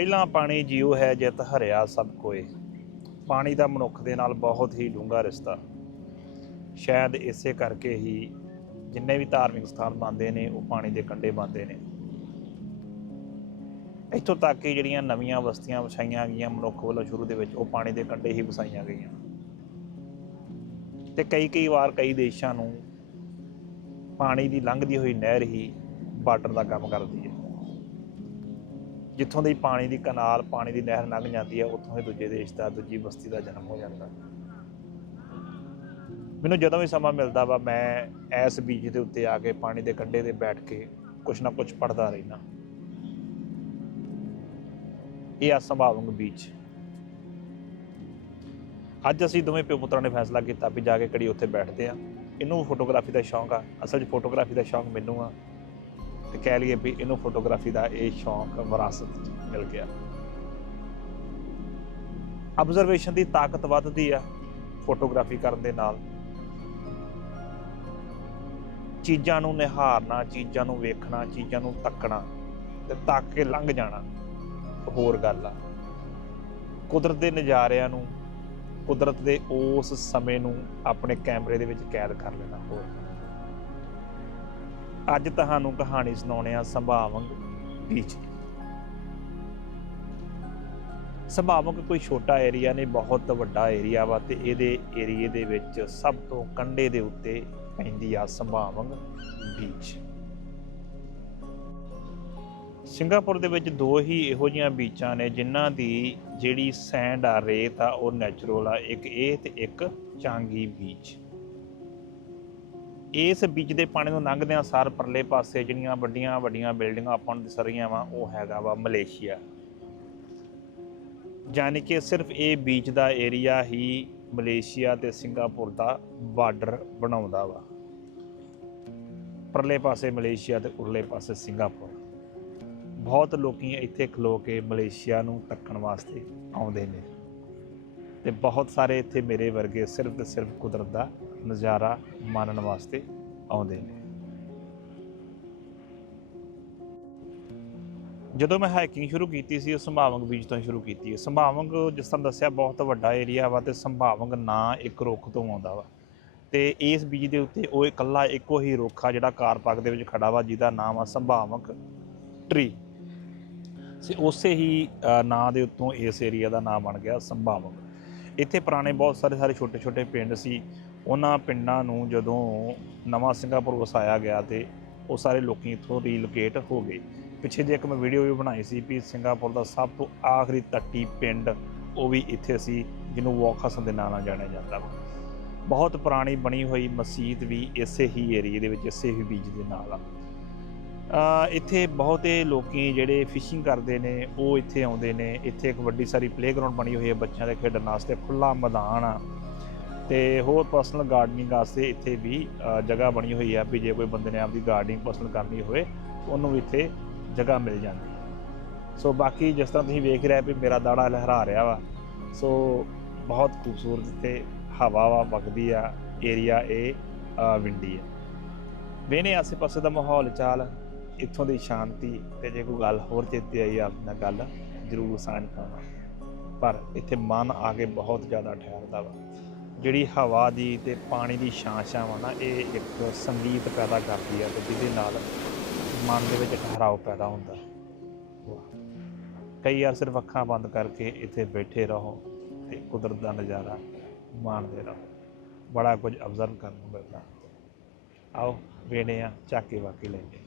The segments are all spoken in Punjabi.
ਪਹਿਲਾਂ ਪਾਣੀ ਜਿਉ ਹੈ ਜਿਤ ਹਰਿਆ ਸਭ ਕੋਏ। ਪਾਣੀ ਦਾ ਮਨੁੱਖ ਦੇ ਨਾਲ ਬਹੁਤ ਹੀ ਡੂੰਘਾ ਰਿਸ਼ਤਾ। ਸ਼ਾਇਦ ਇਸੇ ਕਰਕੇ ਹੀ ਜਿੰਨੇ ਵੀ ਧਾਰਮਿਕ ਸਥਾਨ ਬਣਦੇ ਨੇ, ਉਹ ਪਾਣੀ ਦੇ ਕੰਢੇ ਬਣਦੇ ਨੇ। ਇੱਥੋਂ ਤੱਕ ਕਿ ਜਿਹੜੀਆਂ ਨਵੀਆਂ ਬਸਤੀਆਂ ਵਸਾਈਆਂ ਗਈਆਂ ਮਨੁੱਖ ਵੱਲੋਂ ਸ਼ੁਰੂ ਦੇ ਵਿੱਚ, ਉਹ ਪਾਣੀ ਦੇ ਕੰਢੇ ਹੀ ਵਸਾਈਆਂ ਗਈਆਂ। ਤੇ ਕਈ ਕਈ ਵਾਰ ਕਈ ਦੇਸ਼ਾਂ ਨੂੰ ਪਾਣੀ ਦੀ ਲੰਘਦੀ ਹੋਈ ਨਹਿਰ ਹੀ ਬਾਰਡਰ ਦਾ ਕੰਮ ਕਰਦੀ ਹੈ। ਜਿੱਥੋਂ ਦੀ ਪਾਣੀ ਦੀ ਕਨਾਲ, ਪਾਣੀ ਦੀ ਨਹਿਰ ਲੰਘ ਜਾਂਦੀ ਹੈ, ਉੱਥੋਂ ਹੀ ਦੂਜੇ ਦੇਸ਼ ਦਾ, ਦੂਜੀ ਬਸਤੀ ਦਾ ਜਨਮ ਹੋ ਜਾਂਦਾ। ਮੈਨੂੰ ਜਦੋਂ ਵੀ ਸਮਾਂ ਮਿਲਦਾ ਵਾ, ਮੈਂ ਇਸ ਬੀਚ ਦੇ ਉੱਤੇ ਆ ਕੇ ਪਾਣੀ ਦੇ ਕੰਢੇ ਤੇ ਬੈਠ ਕੇ ਕੁਛ ਨਾ ਕੁਛ ਪੜਦਾ ਰਹਿਣਾ ਇਹ ਆ ਸੰਭਾਵੰਗ ਬੀਚ। ਅੱਜ ਅਸੀਂ ਦੋਵੇਂ ਪਿਓ ਪੁੱਤਰਾਂ ਨੇ ਫੈਸਲਾ ਕੀਤਾ ਵੀ ਜਾ ਕੇ ਕੜੀ ਉੱਥੇ ਬੈਠਦੇ ਆ ਇਹਨੂੰ ਫੋਟੋਗ੍ਰਾਫੀ ਦਾ ਸ਼ੌਂਕ ਆ। ਅਸਲ 'ਚ ਫੋਟੋਗ੍ਰਾਫੀ ਦਾ ਸ਼ੌਂਕ ਮੈਨੂੰ ਆ। ਤੇ ਕਹਿ ਲਈਏ ਵੀ ਇਹਨੂੰ ਫੋਟੋਗ੍ਰਾਫੀ ਦਾ ਇਹ ਸ਼ੌਂਕ, ਵਿਰਾਸਤ 'ਚ ਮਿਲ ਗਿਆ। ਆਬਜ਼ਰਵੇਸ਼ਨ ਦੀ ਤਾਕਤ ਵੱਧਦੀ ਆ ਫੋਟੋਗ੍ਰਾਫੀ ਕਰਨ ਦੇ ਨਾਲ। ਚੀਜ਼ਾਂ ਨੂੰ ਨਿਹਾਰਨਾ, ਚੀਜ਼ਾਂ ਨੂੰ ਵੇਖਣਾ, ਚੀਜ਼ਾਂ ਨੂੰ ਤੱਕਣਾ ਤੇ ਤੱਕ ਕੇ ਲੰਘ ਜਾਣਾ ਹੋਰ ਗੱਲ ਆ। ਕੁਦਰਤ ਦੇ ਨਜ਼ਾਰਿਆਂ ਨੂੰ, ਕੁਦਰਤ ਦੇ ਉਸ ਸਮੇਂ ਨੂੰ ਆਪਣੇ ਕੈਮਰੇ ਦੇ ਵਿੱਚ ਕੈਦ ਕਰ ਲੈਣਾ ਹੋਰ। ਅੱਜ ਤੁਹਾਨੂੰ ਕਹਾਣੀ ਸੁਣਾਉਣੇ ਆ ਸੰਭਾਵੰਗ ਬੀਚ ਦੀ ਸੰਭਾਵੰਗ ਕੋਈ ਛੋਟਾ ਏਰੀਆ ਨਹੀਂ, ਬਹੁਤ ਵੱਡਾ ਏਰੀਆ ਵਾ ਤੇ ਇਹਦੇ ਏਰੀਏ ਦੇ ਵਿੱਚ ਸਭ ਤੋਂ ਕੰਢੇ ਦੇ ਉੱਤੇ ਪੈਂਦੀ ਆ ਸੰਭਾਵੰਗ ਬੀਚ ਸਿੰਗਾਪੁਰ ਦੇ ਵਿੱਚ ਦੋ ਹੀ ਇਹੋ ਜੀਆਂ ਬੀਚਾਂ ਨੇ ਜਿਨ੍ਹਾਂ ਦੀ ਜਿਹੜੀ ਸੈਂਡ ਆ, ਰੇਤ ਆ, ਉਹ ਨੈਚੁਰਲ ਆ। ਇੱਕ ਇਹ ਤੇ ਇੱਕ ਚਾਂਗੀ ਬੀਚ ਇਸ ਬੀਚ ਦੇ ਪਾਣੀ ਨੂੰ ਲੰਘਦਿਆਂ ਸਾਰ ਪਰਲੇ ਪਾਸੇ ਜਿਹੜੀਆਂ ਵੱਡੀਆਂ ਵੱਡੀਆਂ ਬਿਲਡਿੰਗਾਂ ਆਪਾਂ ਨੂੰ ਦਿਸ ਰਹੀਆਂ ਵਾ, ਉਹ ਹੈਗਾ ਵਾ ਮਲੇਸ਼ੀਆ। ਯਾਨੀ ਕਿ ਸਿਰਫ ਇਹ ਬੀਚ ਦਾ ਏਰੀਆ ਹੀ ਮਲੇਸ਼ੀਆ ਤੇ ਸਿੰਗਾਪੁਰ ਦਾ ਬਾਰਡਰ ਬਣਾਉਂਦਾ ਵਾ। ਪਰਲੇ ਪਾਸੇ ਮਲੇਸ਼ੀਆ ਤੇ ਉਰਲੇ ਪਾਸੇ ਸਿੰਗਾਪੁਰ। ਬਹੁਤ ਲੋਕੀ ਇੱਥੇ ਖਲੋ ਕੇ ਮਲੇਸ਼ੀਆ ਨੂੰ ਤੱਕਣ ਵਾਸਤੇ ਆਉਂਦੇ ਨੇ। ਤੇ ਬਹੁਤ ਸਾਰੇ ਇੱਥੇ ਮੇਰੇ ਵਰਗੇ ਸਿਰਫ ਤੇ ਸਿਰਫ ਕੁਦਰਤ ਦਾ ਨਜ਼ਾਰਾ ਮਾਣਨ ਵਾਸਤੇ ਆਉਂਦੇ ਨੇ। ਜਦੋਂ ਮੈਂ ਹਾਈਕਿੰਗ ਸ਼ੁਰੂ ਕੀਤੀ ਸੀ, ਉਹ ਸੰਭਾਵੰਗ ਬੀਚ ਤੋਂ ਸ਼ੁਰੂ ਕੀਤੀ ਹੈ। ਸੰਭਾਵੰਗ ਜਿਸ ਤਰ੍ਹਾਂ ਦੱਸਿਆ, ਬਹੁਤ ਵੱਡਾ ਏਰੀਆ ਵਾ ਤੇ ਸੰਭਾਵੰਗ ਨਾਂ ਇੱਕ ਰੁੱਖ ਤੋਂ ਆਉਂਦਾ ਵਾ। ਤੇ ਇਸ ਬੀਜ ਦੇ ਉੱਤੇ ਉਹ ਇਕੱਲਾ ਇੱਕੋ ਹੀ ਰੁੱਖ ਆ ਜਿਹੜਾ ਕਾਰ ਪਾਰਕ ਦੇ ਵਿੱਚ ਖੜਾ ਵਾ, ਜਿਹਦਾ ਨਾਮ ਆ ਸੰਭਾਵਕ ਟਰੀ ਸੇ ਉਸੇ ਹੀ ਨਾਂ ਦੇ ਉੱਤੋਂ ਇਸ ਏਰੀਆ ਦਾ ਨਾਮ ਬਣ ਗਿਆ ਸੰਭਾਵਕ। ਇੱਥੇ ਪੁਰਾਣੇ ਬਹੁਤ ਸਾਰੇ ਸਾਰੇ ਛੋਟੇ ਛੋਟੇ ਪਿੰਡ ਸੀ। ਉਹਨਾਂ ਪਿੰਡਾਂ ਨੂੰ ਜਦੋਂ ਨਵਾਂ ਸਿੰਗਾਪੁਰ ਵਸਾਇਆ ਗਿਆ ਤੇ ਉਹ ਸਾਰੇ ਲੋਕੀ ਇੱਥੋਂ ਰੀਲੋਕੇਟ ਹੋ ਗਏ। ਪਿੱਛੇ ਜੇ ਇੱਕ ਮੈਂ ਵੀਡੀਓ ਵੀ ਬਣਾਈ ਸੀ ਵੀ ਸਿੰਗਾਪੁਰ ਦਾ ਸਭ ਤੋਂ ਆਖਰੀ ਤੱਟੀ ਪਿੰਡ, ਉਹ ਵੀ ਇੱਥੇ ਸੀ, ਜਿਹਨੂੰ ਵਾਕ ਹਸਨ ਦੇ ਨਾਂ ਨਾਲ ਜਾਣਿਆ ਜਾਂਦਾ ਵਾ। ਬਹੁਤ ਪੁਰਾਣੀ ਬਣੀ ਹੋਈ ਮਸਜਿਦ ਵੀ ਇਸੇ ਹੀ ਏਰੀਏ ਦੇ ਵਿੱਚ, ਇਸੇ ਹੀ ਬੀਜ ਦੇ ਨਾਲ ਆ। ਇੱਥੇ ਬਹੁਤੇ ਲੋਕੀ ਜਿਹੜੇ ਫਿਸ਼ਿੰਗ ਕਰਦੇ ਨੇ, ਉਹ ਇੱਥੇ ਆਉਂਦੇ ਨੇ। ਇੱਥੇ ਇੱਕ ਵੱਡੀ ਸਾਰੀ ਪਲੇਗਰਾਉਂਡ ਬਣੀ ਹੋਈ ਹੈ, ਬੱਚਿਆਂ ਦੇ ਖੇਡਣ ਵਾਸਤੇ ਖੁੱਲਾ ਮੈਦਾਨ ਆ। ਤੇ ਹੋਰ ਪਰਸਨਲ ਗਾਰਡਨਿੰਗ ਵਾਸਤੇ ਇੱਥੇ ਵੀ ਜਗ੍ਹਾ ਬਣੀ ਹੋਈ ਆ ਵੀ ਜੇ ਕੋਈ ਬੰਦੇ ਨੇ ਆਪਦੀ ਗਾਰਡਨਿੰਗ ਪਰਸਨਲ ਕਰਨੀ ਹੋਵੇ, ਉਹਨੂੰ ਵੀ ਇੱਥੇ ਜਗ੍ਹਾ ਮਿਲ ਜਾਂਦੀ ਹੈ। ਸੋ ਬਾਕੀ ਜਿਸ ਤਰ੍ਹਾਂ ਤੁਸੀਂ ਵੇਖ ਰਹੇ ਵੀ ਮੇਰਾ ਦਾੜਾ ਲਹਿਰਾ ਰਿਹਾ ਵਾ ਸੋ ਬਹੁਤ ਖੂਬਸੂਰਤ ਤੇ ਹਵਾ ਵਾ, ਵਗਦੀ ਆ ਏਰੀਆ ਇਹ ਵਿੰਡੀ ਹੈ ਵੇਨੇ ਆਸੇ ਪਾਸੇ ਦਾ ਮਾਹੌਲ ਚਾਲ, ਇੱਥੋਂ ਦੀ ਸ਼ਾਂਤੀ ਤੇ ਜੇ ਕੋਈ ਗੱਲ ਹੋਰ ਚੇਤੇ ਆਈ ਆਪ ਨਾਲ ਗੱਲ, ਜ਼ਰੂਰ ਸਾਂਝ ਪਾਵਾਂ। ਪਰ ਇੱਥੇ ਮਨ ਆ ਕੇ ਬਹੁਤ ਜ਼ਿਆਦਾ ਠਹਿਰਦਾ ਵਾ। ਜਿਹੜੀ ਹਵਾ ਦੀ ਤੇ ਪਾਣੀ ਦੀ ਛਾਂ ਵਾ ਨਾ, ਇਹ ਇੱਕ ਸੰਗੀਤ ਪੈਦਾ ਕਰਦੀ ਆ ਤੇ ਜਿਹਦੇ ਨਾਲ ਮਨ ਦੇ ਵਿੱਚ ਠਹਿਰਾਓ ਪੈਦਾ ਹੁੰਦਾ। ਕਈ ਵਾਰ ਸਿਰਫ ਅੱਖਾਂ ਬੰਦ ਕਰਕੇ ਇੱਥੇ ਬੈਠੇ ਰਹੋ ਤੇ ਕੁਦਰਤ ਦਾ ਨਜ਼ਾਰਾ ਮਾਣਦੇ ਰਹੋ। ਬੜਾ ਕੁਝ ਅਬਜ਼ਰਵ ਕਰਨ ਨੂੰ ਮਿਲਦਾ। ਆਓ ਵੇਣੇ ਆ ਚਾਕੇ ਵਾਕੇ ਲੈਂਦੇ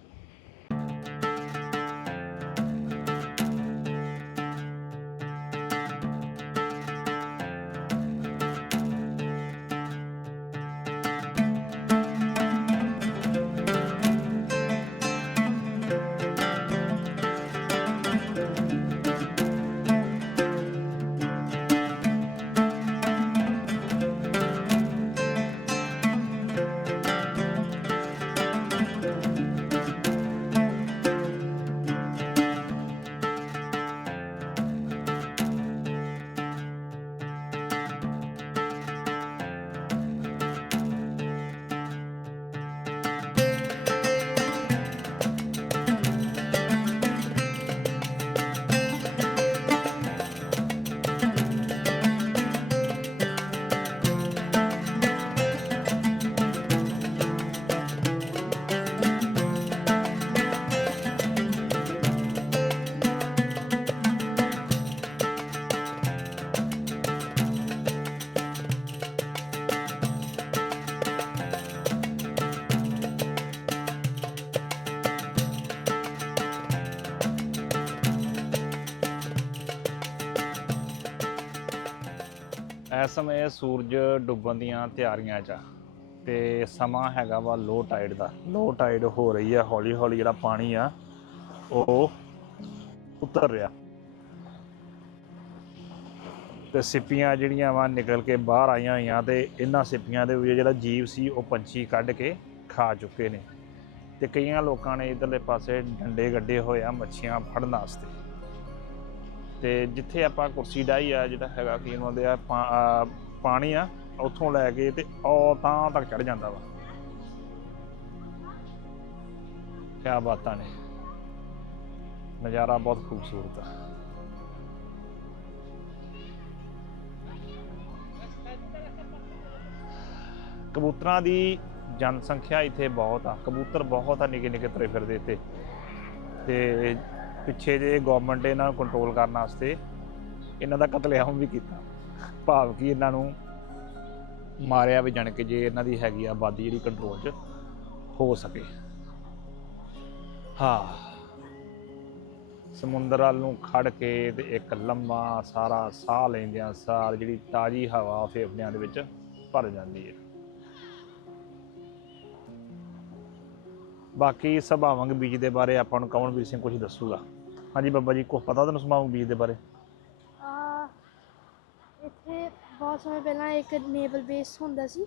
ਇਸ ਸਮੇਂ ਸੂਰਜ ਡੁੱਬਣ ਦੀਆਂ ਤਿਆਰੀਆਂ 'ਚ ਆ ਤੇ ਸਮਾਂ ਹੈਗਾ ਵਾ ਲੋ ਟਾਈਡ ਦਾ। ਲੋ ਟਾਈਡ ਹੋ ਰਹੀ ਆ ਹੌਲੀ ਹੌਲੀ ਜਿਹੜਾ ਪਾਣੀ ਆ, ਉਹ ਉਤਰ ਰਿਹਾ। ਤੇ ਸਿੱਪੀਆਂ ਜਿਹੜੀਆਂ ਵਾ ਨਿਕਲ ਕੇ ਬਾਹਰ ਆਈਆਂ ਹੋਈਆਂ ਤੇ ਇਹਨਾਂ ਸਿੱਪੀਆਂ ਦੇ ਵਿੱਚ ਜਿਹੜਾ ਜੀਵ ਸੀ, ਉਹ ਪੰਛੀ ਕੱਢ ਕੇ ਖਾ ਚੁੱਕੇ ਨੇ। ਤੇ ਕਈਆਂ ਲੋਕਾਂ ਨੇ ਇਧਰਲੇ ਪਾਸੇ ਡੰਡੇ ਗੱਡੇ ਹੋਏ ਆ ਮੱਛੀਆਂ ਫੜਨ ਵਾਸਤੇ। ਤੇ ਜਿੱਥੇ ਆਪਾਂ ਕੁਰਸੀ ਡਾਈ ਆ ਜਿਹੜਾ ਹੈਗਾ ਕੀ ਉਹਦੇ ਆ ਆ, ਪਾਣੀ ਆ ਉੱਥੋਂ ਲੈ ਕੇ ਤੇ ਉਹ ਤਾਂ ਤੱਕ ਚੜ ਜਾਂਦਾ ਵਾ। ਕਿਆ ਬਾਤਾਂ ਨੇ। ਨਜ਼ਾਰਾ ਬਹੁਤ ਖੂਬਸੂਰਤ ਆ। ਕਬੂਤਰਾਂ ਦੀ ਜਨਸੰਖਿਆ ਇੱਥੇ ਬਹੁਤ ਆ। ਕਬੂਤਰ ਬਹੁਤ ਆ ਨਿੱਕੇ ਨਿੱਕੇ ਤਰੇ ਫਿਰਦੇ ਇੱਥੇ। ਤੇ ਪਿੱਛੇ ਜੇ ਗਵਰਨਮੈਂਟ ਇਹਨਾਂ ਨੂੰ ਕੰਟਰੋਲ ਕਰਨ ਵਾਸਤੇ ਇਹਨਾਂ ਦਾ ਕਤਲੇਆਮ ਵੀ ਕੀਤਾ। ਭਾਵ ਕਿ ਇਹਨਾਂ ਨੂੰ ਮਾਰਿਆ ਵੀ ਜਾਣ ਕੇ ਜੇ ਇਹਨਾਂ ਦੀ ਹੈਗੀ ਆਬਾਦੀ ਜਿਹੜੀ ਕੰਟਰੋਲ 'ਚ ਹੋ ਸਕੇ। ਹਾਂ। ਸਮੁੰਦਰ ਵੱਲ ਨੂੰ ਖੜ ਕੇ ਤੇ ਇੱਕ ਲੰਮਾ ਸਾਰਾ ਸਾਹ ਲੈਂਦਿਆਂ ਸਾਰ ਜਿਹੜੀ ਤਾਜ਼ੀ ਹਵਾ ਫੇਫੜਿਆਂ ਦੇ ਵਿੱਚ ਭਰ ਜਾਂਦੀ ਹੈ। ਬਾਕੀ ਸੁਭਾਵਕ ਬੀਜ ਦੇ ਬਾਰੇ ਆਪਾਂ ਨੂੰ ਕਮਲਵੀਰ ਸਿੰਘ ਕੁਝ ਦੱਸੂਗਾ। ਹਾਂਜੀ ਬੱਬਾ ਜੀ ਕੁਝ ਪਤਾ ਤੁਹਾਨੂੰ ਸੁਭਾਵਕ ਬੀਜ ਦੇ ਬਾਰੇ? ਆ ਇੱਥੇ ਬਹੁਤ ਸਮੇਂ ਪਹਿਲਾਂ ਇੱਕ ਨੇਵਲ ਬੇਸ ਹੁੰਦਾ ਸੀ।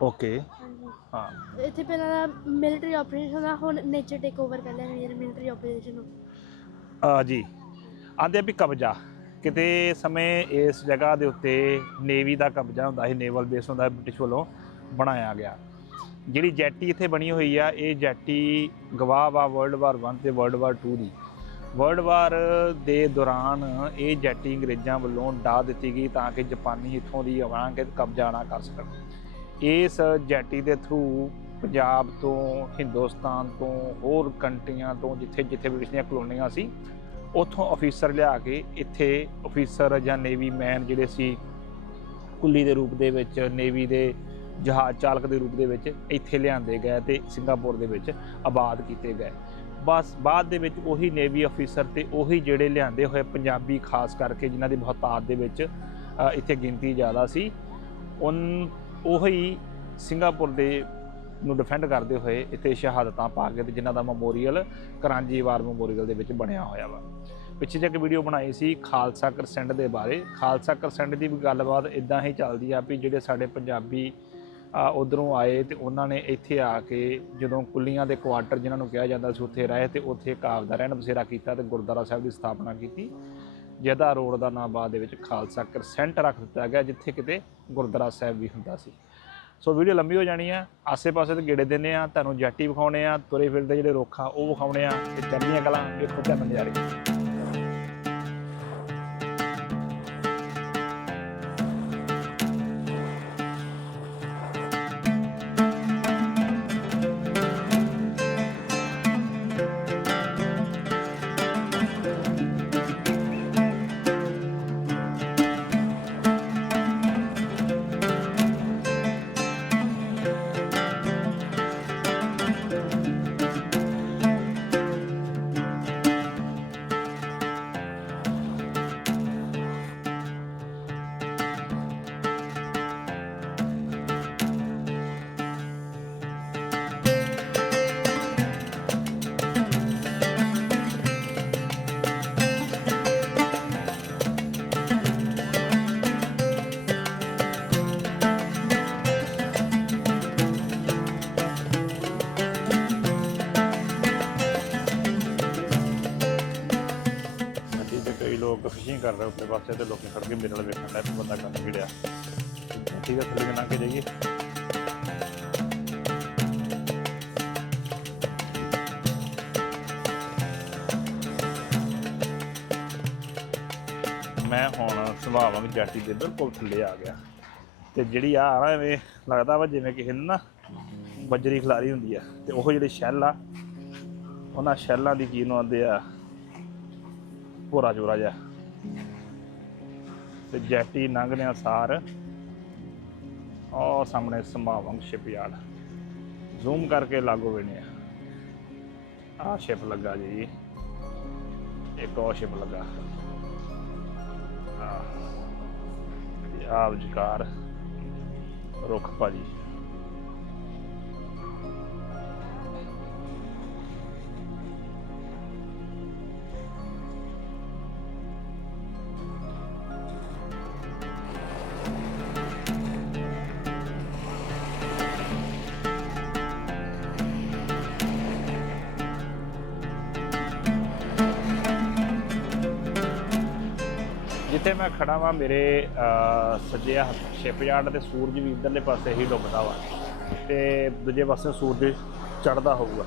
ਓਕੇ। ਹਾਂਜੀ। ਹਾਂ। ਇੱਥੇ ਪਹਿਲਾਂ ਮਿਲਟਰੀ ਆਪਰੇਸ਼ਨ ਹੁੰਦਾ ਹੁਣ ਨੇਚਰ ਟੇਕ ਓਵਰ ਕਰ ਲਿਆ ਮਿਲਟਰੀ ਆਪਰੇਸ਼ਨ ਨੂੰ। ਆ ਜੀ। ਆਂਦੇ ਵੀ ਕਬਜ਼ਾ। ਕਿਤੇ ਸਮੇਂ ਇਸ ਜਗ੍ਹਾ ਦੇ ਉੱਤੇ ਨੇਵੀ ਦਾ ਕਬਜ਼ਾ ਹੁੰਦਾ ਸੀ ਨੇਵਲ ਬੇਸ ਹੁੰਦਾ ਸੀ ਬ੍ਰਿਟਿਸ਼ ਵੱਲੋਂ ਬਣਾਇਆ ਗਿਆ। ਜਿਹੜੀ ਜੈਟੀ ਇੱਥੇ ਬਣੀ ਹੋਈ ਆ, ਇਹ ਜੈਟੀ ਗਵਾਹ ਵਾ ਵਰਲਡ ਵਾਰ 1 ਤੇ ਵਰਲਡ ਵਾਰ 2 ਦੀ। ਵਰਲਡ ਵਾਰ ਦੇ ਦੌਰਾਨ ਇਹ ਜੈਟੀ ਅੰਗਰੇਜ਼ਾਂ ਵੱਲੋਂ ਡਾ ਦਿੱਤੀ ਗਈ ਤਾਂ ਕਿ ਜਾਪਾਨੀ ਇੱਥੋਂ ਦੀ ਆਉਣਾ ਕੇ ਕਬਜ਼ਾ ਨਾ ਕਰ ਸਕਣ। ਇਸ ਜੈਟੀ ਦੇ ਥਰੂ ਪੰਜਾਬ ਤੋਂ, ਹਿੰਦੁਸਤਾਨ ਤੋਂ, ਹੋਰ ਕੰਟਰੀਆਂ ਤੋਂ ਜਿੱਥੇ ਜਿੱਥੇ ਬ੍ਰਿਟਿਸ਼ ਦੀਆਂ ਕਲੋਨੀਆਂ ਸੀ, ਉੱਥੋਂ ਅਫੀਸਰ ਲਿਆ ਕੇ ਇੱਥੇ ਅਫੀਸਰ ਜਾਂ ਨੇਵੀ ਮੈਨ ਜਿਹੜੇ ਸੀ, ਕੁੱਲੀ ਦੇ ਰੂਪ ਦੇ ਵਿੱਚ ਨੇਵੀ ਦੇ ਜਹਾਜ਼ ਚਾਲਕ ਦੇ ਰੂਪ ਦੇ ਵਿੱਚ ਇੱਥੇ ਲਿਆਂਦੇ ਗਏ ਤੇ ਸਿੰਗਾਪੁਰ ਦੇ ਵਿੱਚ ਆਬਾਦ ਕੀਤੇ ਗਏ। ਬਸ ਬਾਅਦ ਦੇ ਵਿੱਚ ਉਹੀ ਨੇਵੀ ਅਫੀਸਰ ਤੇ ਉਹੀ ਜਿਹੜੇ ਲਿਆਂਦੇ ਹੋਏ ਪੰਜਾਬੀ ਖਾਸ ਕਰਕੇ ਜਿਨ੍ਹਾਂ ਦੀ ਬਹੁਤਾਤ ਦੇ ਵਿੱਚ ਇੱਥੇ ਗਿਣਤੀ ਜ਼ਿਆਦਾ ਸੀ, ਉਨ, ਉਹੀ ਸਿੰਗਾਪੁਰ ਦੇ ਨੂੰ ਡਿਫੈਂਡ ਕਰਦੇ ਹੋਏ ਇੱਥੇ ਸ਼ਹਾਦਤਾਂ ਪਾ ਕੇ ਤੇ ਜਿਨ੍ਹਾਂ ਦਾ ਮੈਮੋਰੀਅਲ ਕਰਾਂਜੀ ਵਾਰ ਮੈਮੋਰੀਅਲ ਦੇ ਵਿੱਚ ਬਣਿਆ ਹੋਇਆ ਵਾ। ਪਿੱਛੇ ਜਿਹਾ ਇੱਕ ਵੀਡੀਓ ਬਣਾਈ ਸੀ ਖਾਲਸਾ ਕਰਸੈਂਟ ਦੇ ਬਾਰੇ। ਖਾਲਸਾ ਕਰਸੈਂਟ ਦੀ ਵੀ ਗੱਲਬਾਤ ਇਦਾਂ ਹੀ ਚੱਲਦੀ ਆ ਵੀ ਜਿਹੜੇ ਸਾਡੇ ਪੰਜਾਬੀ ਉਧਰੋਂ ਆਏ ਤੇ ਉਹਨਾਂ ਨੇ ਇੱਥੇ ਆ ਕੇ ਜਦੋਂ ਕੁੱਲੀਆਂ ਦੇ ਕੁਆਟਰ ਜਿਨ੍ਹਾਂ ਨੂੰ ਕਿਹਾ ਜਾਂਦਾ ਸੀ ਉੱਥੇ ਰਹੇ ਤੇ ਉੱਥੇ ਕਾਵ ਦਾ ਰਹਿਣ ਬਸੇਰਾ ਕੀਤਾ ਤੇ ਗੁਰਦੁਆਰਾ ਸਾਹਿਬ ਦੀ ਸਥਾਪਨਾ ਕੀਤੀ। ਜਿਹਦਾ ਰੋਡ ਦਾ ਨਾਮ ਬਾਅਦ ਦੇ ਵਿੱਚ ਖਾਲਸਾ ਕਰਸੈਂਟ ਰੱਖ ਦਿੱਤਾ ਗਿਆ ਜਿੱਥੇ ਕਿਤੇ ਗੁਰਦੁਆਰਾ ਸਾਹਿਬ ਵੀ ਹੁੰਦਾ ਸੀ। ਸੋ ਵੀਡੀਓ ਲੰਬੀ ਹੋ ਜਾਣੀ ਆ, ਆਸੇ-ਪਾਸੇ ਤੇ ਗੇੜੇ ਦਿੰਨੇ ਆ, ਤੁਹਾਨੂੰ ਜੱਟੀ ਵਿਖਾਉਣੇ ਆ, ਤੁਰੇ ਫਿਰਦੇ ਜਿਹੜੇ ਰੁੱਖ ਆ ਉਹ ਵਿਖਾਉਣੇ ਆ, ਤੇ ਚੰਗੀਆਂ ਕਲਾਂ ਵੇਖੋ ਤੁਹਾਨੂੰ ਨਜ਼ਾਰੇ। ਫਿਸ਼ਿੰਗ ਕਰ ਉੱਤੇ ਪਾਸੇ ਤੇ ਲੋਕੀ ਖੜ ਕੇ ਮੇਰੇ ਨਾਲ ਵੇਖਣ ਦਾ ਬੰਦਾ ਕੰਮ ਗਿੜਿਆ। ਠੀਕ ਹੈ ਥੱਲੇ ਨਾ ਕੇ ਜਾਈਏ। ਮੈਂ ਹੁਣ ਸੁਭਾਵਾਂ ਵਿੱਚ ਜਾਟੀ ਦੇ ਬਿਲਕੁਲ ਥੱਲੇ ਆ ਗਿਆ। ਤੇ ਜਿਹੜੀ ਆ ਨਾ ਐਵੇਂ ਲੱਗਦਾ ਵਾ ਜਿਵੇਂ ਕਿਸੇ ਨੇ ਨਾ ਬੱਜਰੀ ਖਿਲਾਰੀ ਹੁੰਦੀ ਆ, ਤੇ ਉਹ ਜਿਹੜੇ ਸ਼ੈੱਲ ਆ, ਉਹਨਾਂ ਸ਼ੈੱਲਾਂ ਦੀ ਕੀ ਨੂੰ ਆਉਂਦੇ ਆ ਭੋਰਾ ਜੋਰਾ ਜਿਹਾ। ਤੇ ਜੈਟੀ ਲੰਘਦਿਆਂ ਸਾਰ ਉਹ ਸਾਹਮਣੇ ਸੰਭਾਵੰਗ ਸ਼ਿਪਯਾਰਡ ਜ਼ੂਮ ਕਰਕੇ ਲਾਗੋ ਵੇਣੇ ਆ। ਆ ਸ਼ਿਪ ਲੱਗਾ ਜੀ। ਇੱਕ ਉਹ ਸ਼ਿਪ ਲੱਗਾ। ਆਹ, ਤੇ ਆਹ ਵਿਚਕਾਰ ਰੁੱਖ ਭਾਜੀ। ਮੈਂ ਖੜਾ ਵਾਂ ਮੇਰੇ ਅਹ, ਸੱਜੇ ਹੱਥ ਸ਼ਿਪਯਾਰਡ ਤੇ ਸੂਰਜ ਵੀ ਇਧਰਲੇ ਪਾਸੇ ਹੀ ਡੁੱਬਦਾ ਵਾ ਤੇ ਦੂਜੇ ਪਾਸੇ ਸੂਰਜ ਚੜਦਾ ਹੋਊਗਾ।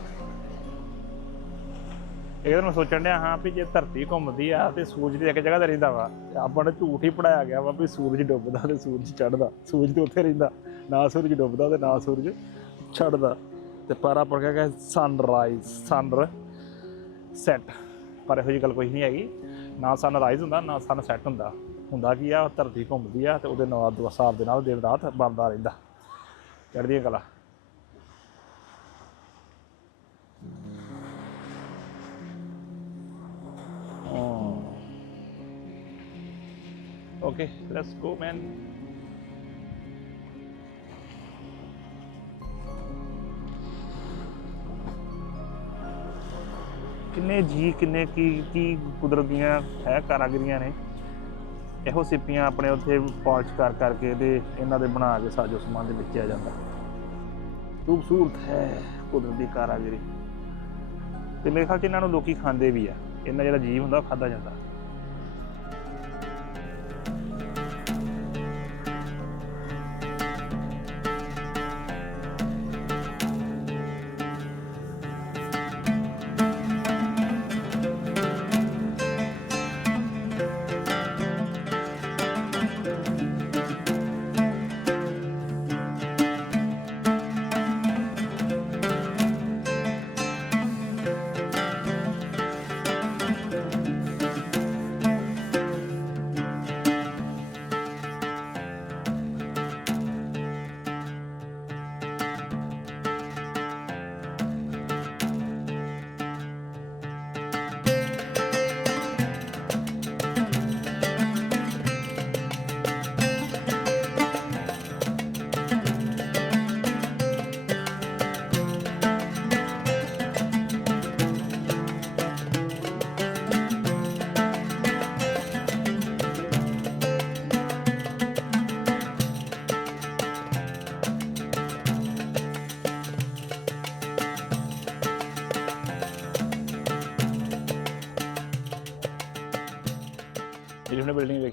ਇਹ ਮੈਂ ਸੋਚਣ ਡਿਆ ਹਾਂ ਵੀ ਜੇ ਧਰਤੀ ਘੁੰਮਦੀ ਆ ਤੇ ਸੂਰਜ ਤੇ ਇੱਕ ਜਗ੍ਹਾ ਤੇ ਰਹਿੰਦਾ ਵਾ ਆਪਾਂ ਨੂੰ ਝੂਠ ਹੀ ਪੜਾਇਆ ਗਿਆ ਵਾ ਵੀ ਸੂਰਜ ਡੁੱਬਦਾ ਤੇ ਸੂਰਜ ਚੜਦਾ ਸੂਰਜ ਤੇ ਉੱਥੇ ਰਹਿੰਦਾ ਨਾ ਸੂਰਜ ਡੁੱਬਦਾ ਤੇ ਨਾ ਸੂਰਜ ਚੜਦਾ ਤੇ ਪਰ ਆਪਾਂ ਕਹਿੰਦੇ ਸਨਰਾਈਜ਼ ਸਨ ਸੈਟ ਪਰ ਇਹੋ ਜਿਹੀ ਗੱਲ ਕੋਈ ਨਹੀਂ ਹੈਗੀ। ਨਾ ਸਨ ਰਾਈਜ਼ ਹੁੰਦਾ, ਨਾ ਸਨ ਸੈੱਟ ਹੁੰਦਾ। ਹੁੰਦਾ ਕੀ ਆ, ਧਰਤੀ ਘੁੰਮਦੀ ਆ ਤੇ ਉਹਦੇ ਨਾਲ ਦੋ ਦੇ ਨਾਲ ਦਿਨ ਰਾਤ ਬਣਦਾ ਰਹਿੰਦਾ। ਚੜ੍ਹਦੀਆਂ ਕਲਾ ਓਕੇ ਲੈਟਸ ਗੋ ਮੈਨ ਕਿੰਨੇ ਜੀ, ਕਿੰਨੇ ਕੀ ਕੀ ਕੁਦਰਤ ਦੀਆਂ ਹੈ ਕਾਰਾਗਰੀਆਂ ਨੇ? ਇਹੋ ਸਿੱਪੀਆਂ ਆਪਣੇ ਉੱਥੇ ਪਾਲਿਸ਼ ਕਰ, ਕਰਕੇ ਤੇ ਇਹਨਾਂ ਦੇ ਬਣਾ ਕੇ ਸਾਜੋ ਸਮਾਨ ਦੇ ਵਿੱਚ ਆ ਜਾਂਦਾ। ਖੂਬਸੂਰਤ ਹੈ ਕੁਦਰਤ ਦੀ ਕਾਰਾਗਰੀ। ਤੇ ਮੇਰੇ ਖਿਆਲ ਚ ਇਹਨਾਂ ਨੂੰ ਲੋਕੀ ਖਾਂਦੇ ਵੀ ਆ। ਇਹਨਾਂ ਜਿਹੜਾ ਜੀਵ ਹੁੰਦਾ ਉਹ ਖਾਦਾ ਜਾਂਦਾ।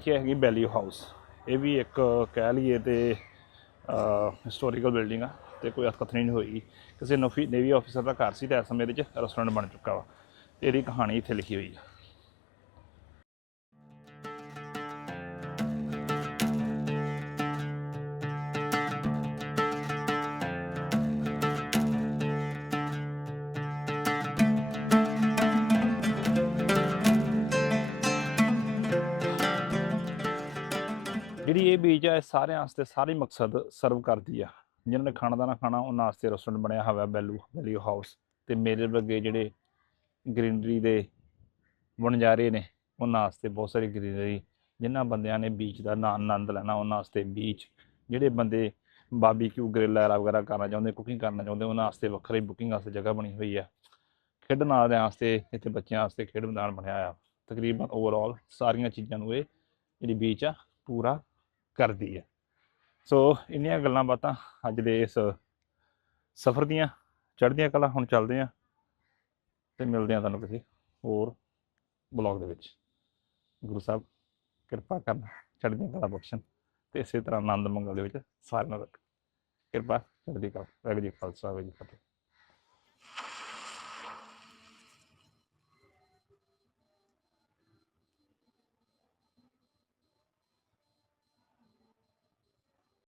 ਜਿਹਨੇ ਹੈਗੀ ਬੈਲੀਓ ਹਾਊਸ ਇਹ ਵੀ ਇੱਕ ਕਹਿ ਲਈਏ ਤੇ ਹਿਸਟੋਰੀਕਲ ਬਿਲਡਿੰਗ ਆ ਤੇ ਕੋਈ ਅਤਕਥਨੀ ਨਹੀਂ ਹੋਈ। ਕਿਸੇ ਨੋਫੀ ਨੇਵੀ ਆਫੀਸਰ ਦਾ ਘਰ ਸੀ ਤੇ ਇਸ ਸਮੇਂ ਦੇ ਵਿੱਚ ਰੈਸਟੋਰੈਂਟ ਬਣ ਚੁੱਕਾ ਵਾ। ਇਹਦੀ ਕਹਾਣੀ ਇੱਥੇ ਲਿਖੀ ਹੋਈ ਆ। ਜਿਹੜੀ ਇਹ ਬੀਚ ਆ, ਇਹ ਸਾਰਿਆਂ ਵਾਸਤੇ ਸਾਰੇ ਮਕਸਦ ਸਰਵ ਕਰਦੀ ਆ। ਜਿਨ੍ਹਾਂ ਨੇ ਖਾਣਾ ਦਾਣਾ ਖਾਣਾ, ਉਹਨਾਂ ਵਾਸਤੇ ਰੈਸਟੋਰੈਂਟ ਬਣਿਆ ਹੋਇਆ ਵੈਲੂ ਵੈਲਿਊ ਹਾਊਸ ਤੇ ਮੇਰੇ ਵਰਗੇ ਜਿਹੜੇ ਗ੍ਰੀਨਰੀ ਦੇ ਵਣਜਾਰੇ ਨੇ, ਉਹਨਾਂ ਵਾਸਤੇ ਬਹੁਤ ਸਾਰੀ ਗ੍ਰੀਨਰੀ ਜਿਨ੍ਹਾਂ ਬੰਦਿਆਂ ਨੇ ਬੀਚ ਦਾ ਆਨੰਦ ਲੈਣਾ, ਉਹਨਾਂ ਵਾਸਤੇ ਬੀਚ ਜਿਹੜੇ ਬੰਦੇ ਬਾਰਬੀਕਿਊ ਗ੍ਰਿਲ ਵਗੈਰਾ ਕਰਨਾ ਚਾਹੁੰਦੇ ਕੁਕਿੰਗ ਕਰਨਾ ਚਾਹੁੰਦੇ, ਉਹਨਾਂ ਵਾਸਤੇ ਵੱਖਰੀ ਬੁਕਿੰਗ ਵਾਸਤੇ ਜਗ੍ਹਾ ਬਣੀ ਹੋਈ ਆ। ਖੇਡਣ ਵਾਲਿਆਂ ਵਾਸਤੇ, ਇੱਥੇ ਬੱਚਿਆਂ ਵਾਸਤੇ ਖੇਡ ਮੈਦਾਨ ਬਣਿਆ ਆ ਤਕਰੀਬਨ ਓਵਰਆਲ ਸਾਰੀਆਂ ਚੀਜ਼ਾਂ ਨੂੰ ਇਹ ਜਿਹੜੀ ਬੀਚ ਆ, ਪੂਰਾ ਕਰਦੀ ਹੈ। ਸੋ ਇੰਨੀਆਂ ਗੱਲਾਂ ਬਾਤਾਂ ਅੱਜ ਦੇ ਇਸ ਸਫ਼ਰ ਦੀਆਂ, ਚੜ੍ਹਦੀਆਂ ਕਲਾ ਹੁਣ ਚੱਲਦੇ ਆ ਤੇ ਮਿਲਦੇ ਆ ਤੁਹਾਨੂੰ ਕਿਸੇ ਹੋਰ ਬਲੌਗ ਦੇ ਵਿੱਚ। ਗੁਰੂ ਸਾਹਿਬ, ਕਿਰਪਾ ਕਰਨ, ਚੜ੍ਹਦੀਆਂ ਕਲਾ ਬਖਸ਼ਣ ਤੇ ਇਸੇ ਤਰ੍ਹਾਂ ਆਨੰਦ ਮੰਗਲ ਦੇ ਵਿੱਚ ਸਾਰਿਆਂ ਨੂੰ ਰੱਖਣ। ਕਿਰਪਾ, ਚੜ੍ਹਦੀ ਕਲਾ, ਵਾਹਿਗੁਰੂ ਜੀ ਖਾਲਸਾ, ਵਾਹਿਗੁਰੂ ਜੀ ਫਤਿਹ।